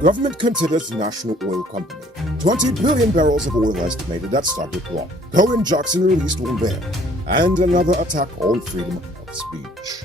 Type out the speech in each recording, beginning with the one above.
Government considers national oil company. 20 billion barrels of oil estimated at starboard block. Cohen Jackson released on bail. And another attack on freedom of speech.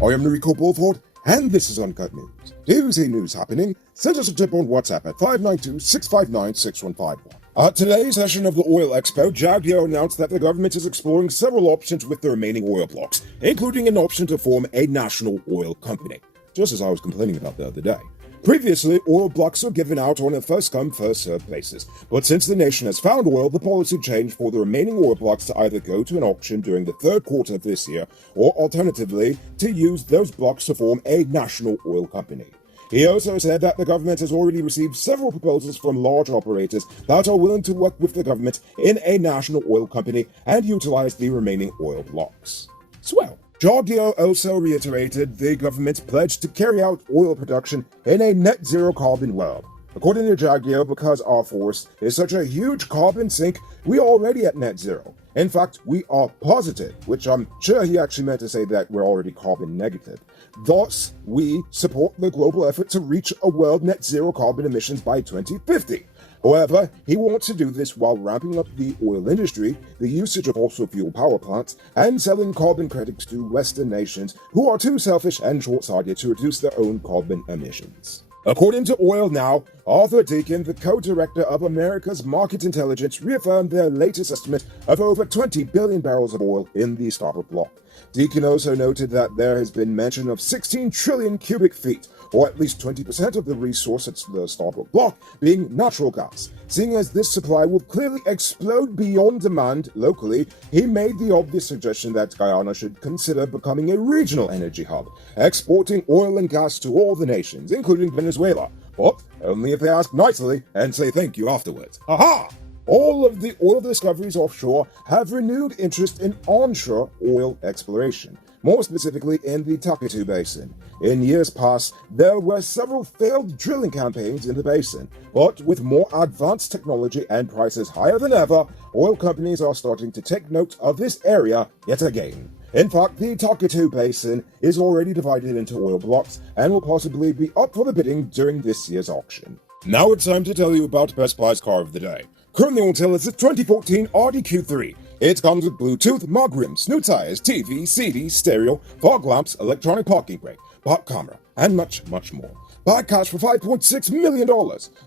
I am Rico Bulford, and this is Uncut News. Here's a news happening. Send us a tip on WhatsApp at 592-659-6151. At today's session of the Oil Expo, Jaguar announced that the government is exploring several options with the remaining oil blocks, including an option to form a national oil company, just as I was complaining about the other day. Previously, oil blocks were given out on a first-come, first-served basis, but since the nation has found oil, the policy changed for the remaining oil blocks to either go to an auction during the third quarter of this year, or alternatively, to use those blocks to form a national oil company. He also said that the government has already received several proposals from large operators that are willing to work with the government in a national oil company and utilize the remaining oil blocks. Swell. Jaguar also reiterated the government's pledge to carry out oil production in a net zero carbon world. According to Jaguar, because our force is such a huge carbon sink, we are already at net zero. In fact, we are positive, which I'm sure he actually meant to say that we're already carbon negative. Thus, we support the global effort to reach a world net zero carbon emissions by 2050. However, he wants to do this while ramping up the oil industry, the usage of fossil fuel power plants, and selling carbon credits to Western nations who are too selfish and short-sighted to reduce their own carbon emissions. According to Oil Now, Arthur Deakin, the co-director of America's Market Intelligence, reaffirmed their latest estimate of over 20 billion barrels of oil in the starboard block. Deakin also noted that there has been mention of 16 trillion cubic feet, or at least 20% of the resource at the starboard block, being natural gas. Seeing as this supply will clearly explode beyond demand locally, he made the obvious suggestion that Guyana should consider becoming a regional energy hub, exporting oil and gas to all the nations, including Venezuela, but only if they ask nicely and say thank you afterwards. Aha! All of the oil discoveries offshore have renewed interest in onshore oil exploration, more specifically in the Takatu Basin. In years past, there were several failed drilling campaigns in the basin, but with more advanced technology and prices higher than ever, oil companies are starting to take note of this area yet again. In fact, the Takatu Basin is already divided into oil blocks and will possibly be up for the bidding during this year's auction. Now it's time to tell you about Best Buy's car of the day. Currently on sale is the 2014 RDQ3. It comes with Bluetooth, mug rims, new tires, TV, CD, stereo, fog lamps, electronic parking brake, park camera, and much, much more. Buy cash for $5.6 million.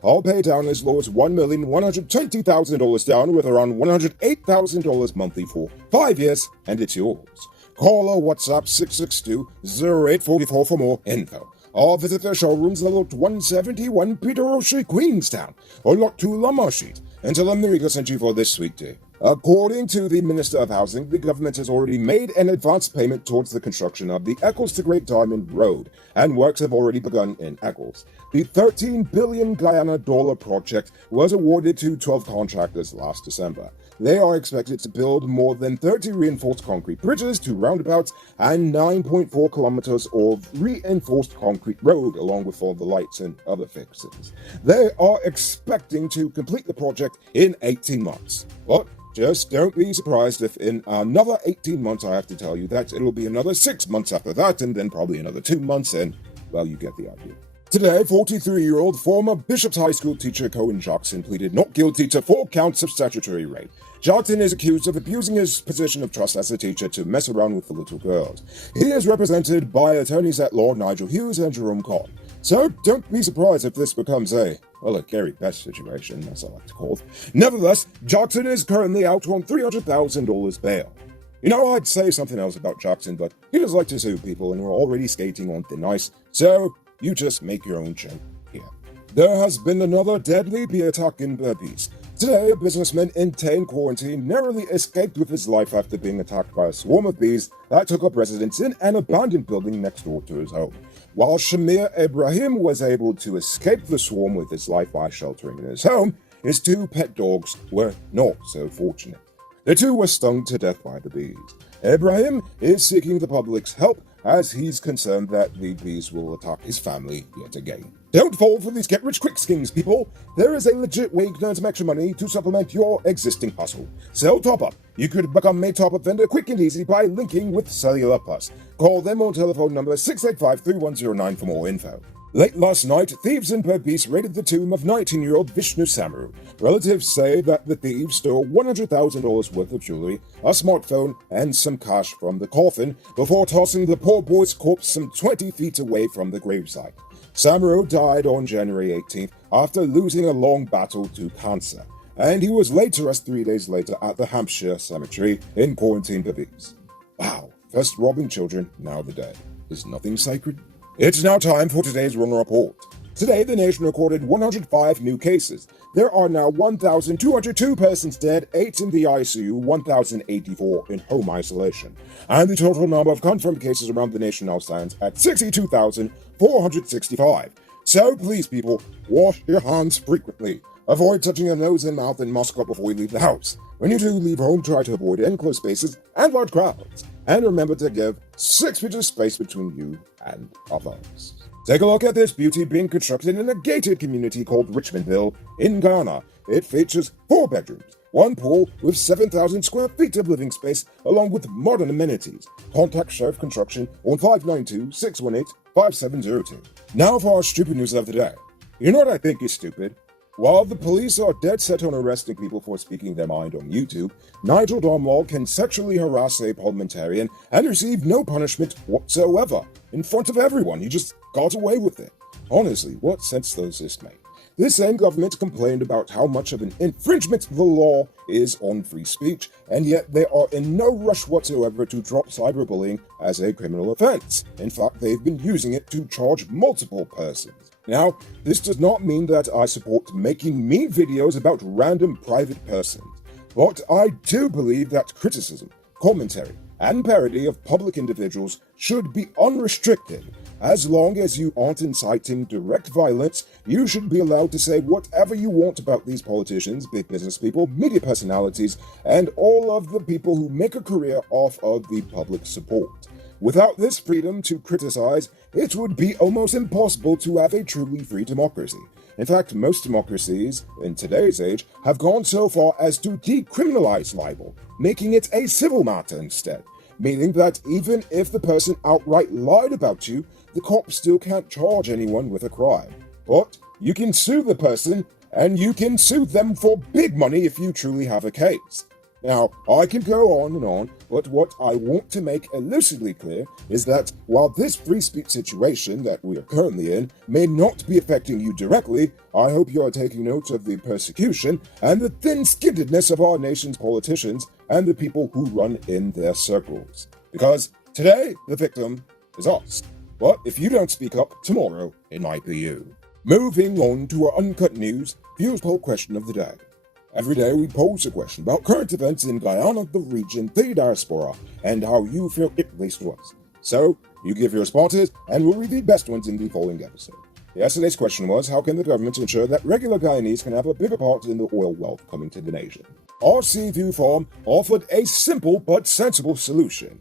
I'll pay down as low as $1,120,000 down with around $108,000 monthly for 5 years, and it's yours. Call or WhatsApp 662-0844 for more info. Or visit their showrooms at Lot 171 Peter O'Shea, Queenstown, or Lot 2 Lamar Street, and tell them Rico sent you for this sweet day. According to the Minister of Housing, the government has already made an advance payment towards the construction of the Eccles to Great Diamond Road, and works have already begun in Eccles. The $13 billion Guyana project was awarded to 12 contractors last December. They are expected to build more than 30 reinforced concrete bridges, 2 roundabouts, and 9.4 kilometers of reinforced concrete road, along with all the lights and other fixings. They are expecting to complete the project in 18 months. But just don't be surprised if in another 18 months I have to tell you that it'll be another 6 months after that, and then probably another 2 months, and, well, you get the idea. Today, 43-year-old former Bishop's High School teacher Cohen Jackson pleaded not guilty to 4 counts of statutory rape. Jackson is accused of abusing his position of trust as a teacher to mess around with the little girls. He is represented by attorneys at law Nigel Hughes and Jerome Cobb. So don't be surprised if this becomes a Gary Best situation, as I like to call it. Nevertheless, Jackson is currently out on $300,000 bail. You know, I'd say something else about Jackson, but he does like to sue people, and we're already skating on thin ice, so you just make your own joke here. There has been another deadly bee attack in Berbice. Today, a businessman in Tain quarantine narrowly escaped with his life after being attacked by a swarm of bees that took up residence in an abandoned building next door to his home. While Shamir Ibrahim was able to escape the swarm with his life by sheltering in his home, his 2 pet dogs were not so fortunate. The 2 were stung to death by the bees. Ibrahim is seeking the public's help as he's concerned that the bees will attack his family yet again. Don't fall for these get-rich-quick schemes, people. There is a legit way to earn some extra money to supplement your existing hustle. Sell Top-Up. You could become a Top-Up vendor quick and easy by linking with Cellular Plus. Call them on telephone number 685-3109 for more info. Late last night, thieves in Berbice raided the tomb of 19-year-old Vishnu Samaru. Relatives say that the thieves stole $100,000 worth of jewelry, a smartphone, and some cash from the coffin before tossing the poor boy's corpse some 20 feet away from the gravesite. Samaru died on January 18th after losing a long battle to cancer, and he was laid to rest 3 days later at the Hampshire Cemetery in quarantine Berbice. Wow, first robbing children, now the dead. Is nothing sacred? It's now time for today's Run Report. Today, the nation recorded 105 new cases. There are now 1,202 persons dead, 8 in the ICU, 1,084 in home isolation. And the total number of confirmed cases around the nation now stands at 62,465. So please, people, wash your hands frequently. Avoid touching your nose and mouth and mask up before you leave the house. When you do leave home, try to avoid enclosed spaces and large crowds. And remember to give 6 feet of space between you and others. Take a look at this beauty being constructed in a gated community called Richmondville in Ghana. It features 4 bedrooms, 1 pool with 7,000 square feet of living space, along with modern amenities. Contact Sheriff Construction on 592-618-5702. Now for our stupid news of the day. You know what I think is stupid? While the police are dead set on arresting people for speaking their mind on YouTube, Nigel Domwall can sexually harass a parliamentarian and receive no punishment whatsoever. In front of everyone, he just got away with it. Honestly, what sense does this make? This same government complained about how much of an infringement the law is on free speech, and yet they are in no rush whatsoever to drop cyberbullying as a criminal offense. In fact, they've been using it to charge multiple persons. Now, this does not mean that I support making me videos about random private persons, but I do believe that criticism, commentary, and parody of public individuals should be unrestricted. As long as you aren't inciting direct violence, you should be allowed to say whatever you want about these politicians, big business people, media personalities, and all of the people who make a career off of the public support. Without this freedom to criticize, it would be almost impossible to have a truly free democracy. In fact, most democracies in today's age have gone so far as to decriminalize libel, making it a civil matter instead, meaning that even if the person outright lied about you, the cops still can't charge anyone with a crime. But you can sue the person, and you can sue them for big money if you truly have a case. Now, I can go on and on, but what I want to make elusively clear is that while this free speech situation that we are currently in may not be affecting you directly, I hope you are taking note of the persecution and the thin-skinnedness of our nation's politicians and the people who run in their circles. Because today, the victim is us. But if you don't speak up, tomorrow it might be you. Moving on to our Uncut News, viewers poll question of the day. Every day we pose a question about current events in Guyana, the region, the diaspora, and how you feel it relates to us. So, you give your responses, and we'll read the best ones in the following episode. Yesterday's question was, how can the government ensure that regular Guyanese can have a bigger part in the oil wealth coming to the nation? Our Seaview Farm offered a simple but sensible solution.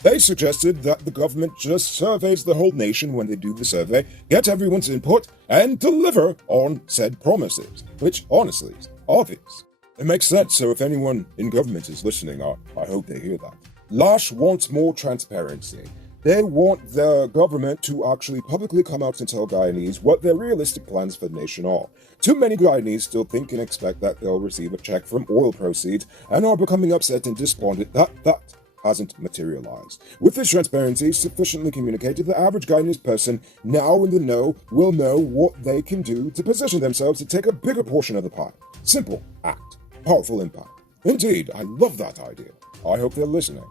They suggested that the government just surveys the whole nation when they do the survey, get everyone's input, and deliver on said promises, which, honestly, is obvious. It makes sense, so if anyone in government is listening, I hope they hear that. Lash wants more transparency. They want the government to actually publicly come out and tell Guyanese what their realistic plans for the nation are. Too many Guyanese still think and expect that they'll receive a check from oil proceeds and are becoming upset and despondent that hasn't materialized. With this transparency sufficiently communicated, the average Guyanese person now in the know will know what they can do to position themselves to take a bigger portion of the pie. Simple act, powerful impact. Indeed, I love that idea. I hope they're listening.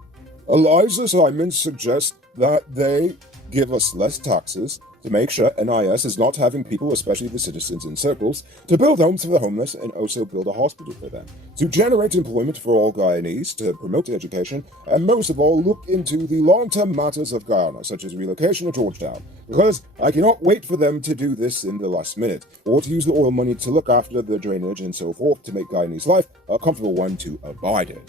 Eliza Simon suggests that they give us less taxes to make sure NIS is not having people, especially the citizens in circles, to build homes for the homeless and also build a hospital for them, to generate employment for all Guyanese, to promote education, and most of all, look into the long-term matters of Guyana, such as relocation to Georgetown, because I cannot wait for them to do this in the last minute, or to use the oil money to look after the drainage and so forth to make Guyanese life a comfortable one to abide in.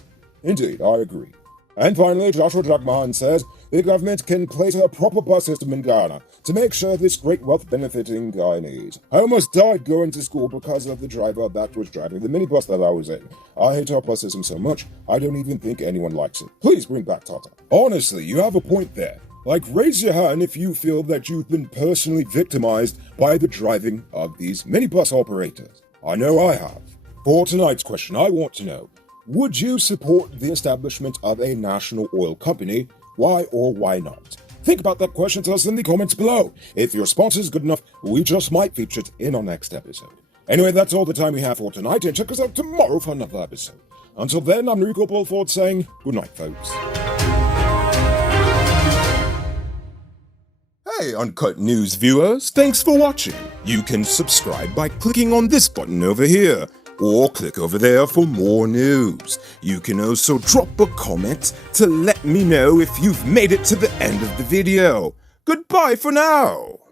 Indeed, I agree. And finally, Joshua Jackman says the government can place a proper bus system in Ghana to make sure this great wealth benefiting Guyanese. I almost died going to school because of the driver that was driving the minibus that I was in. I hate our bus system so much, I don't even think anyone likes it. Please bring back Tata. Honestly, you have a point there. Like, raise your hand if you feel that you've been personally victimized by the driving of these minibus operators. I know I have. For tonight's question, I want to know, would you support the establishment of a national oil company? Why or why not? Think about that question, tell us in the comments below. If your response is good enough, we just might feature it in our next episode. Anyway, that's all the time we have for tonight, and check us out tomorrow for another episode. Until then, I'm Rico Bulford saying good night, folks. Hey, Uncut News viewers, thanks for watching. You can subscribe by clicking on this button over here, or click over there for more news. You can also drop a comment to let me know if you've made it to the end of the video. Goodbye for now.